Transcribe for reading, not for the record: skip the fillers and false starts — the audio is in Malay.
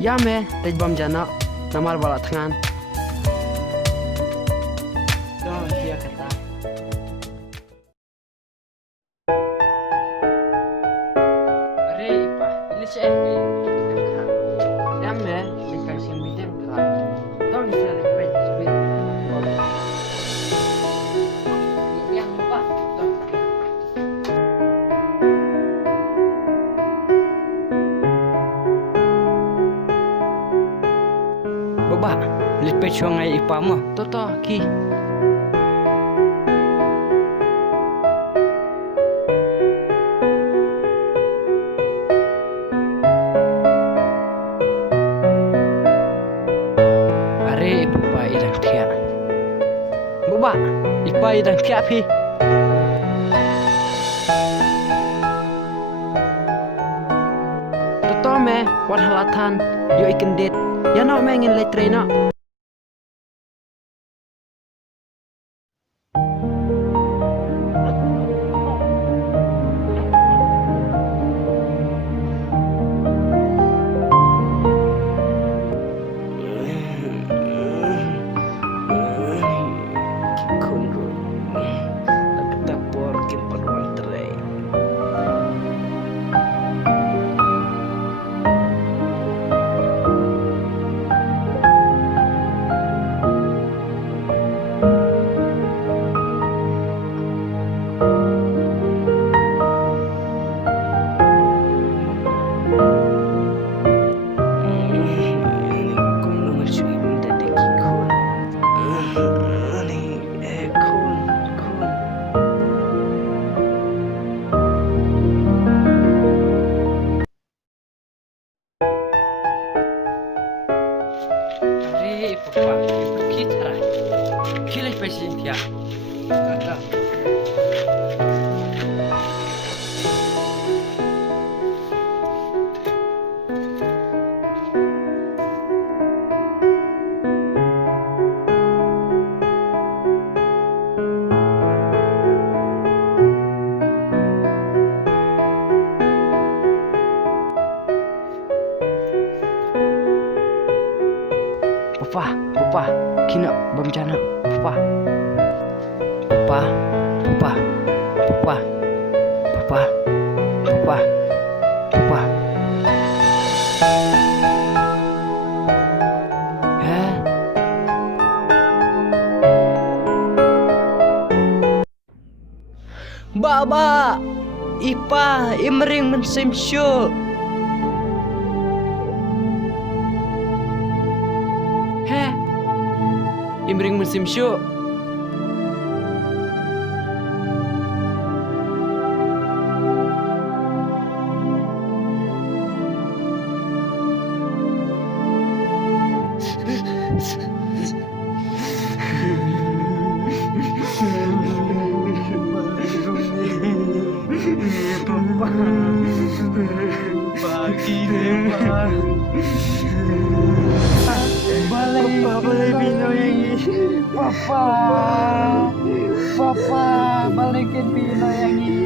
Ya me, tejbam jana, namar bala tangan. Dah dia kata. Are ipa, ini cek. Ya me, lekar sing bidang kan. Dah ni saya lepas sebit. Yang lupa. Baba, lepas sungai ipama. Toto ki. Are baba idang tia. Baba, ipa idang tia pi. Toto me, wat halatan, yo ikan det. Ya nak me ngin letre na. Kunru, aku tak porkin paruan terai. Are papa, ipa kita. Kile pesin tia. Kata. Papa, kina bamjana. Papa, papa, papa, papa, papa, papa, papa. Eh? Baba, ipa, imring mensim syuk. Heh, imring musim syuk. Pagi lepas. Balai Pino yang ini. Papa, balikin Pino yang ini.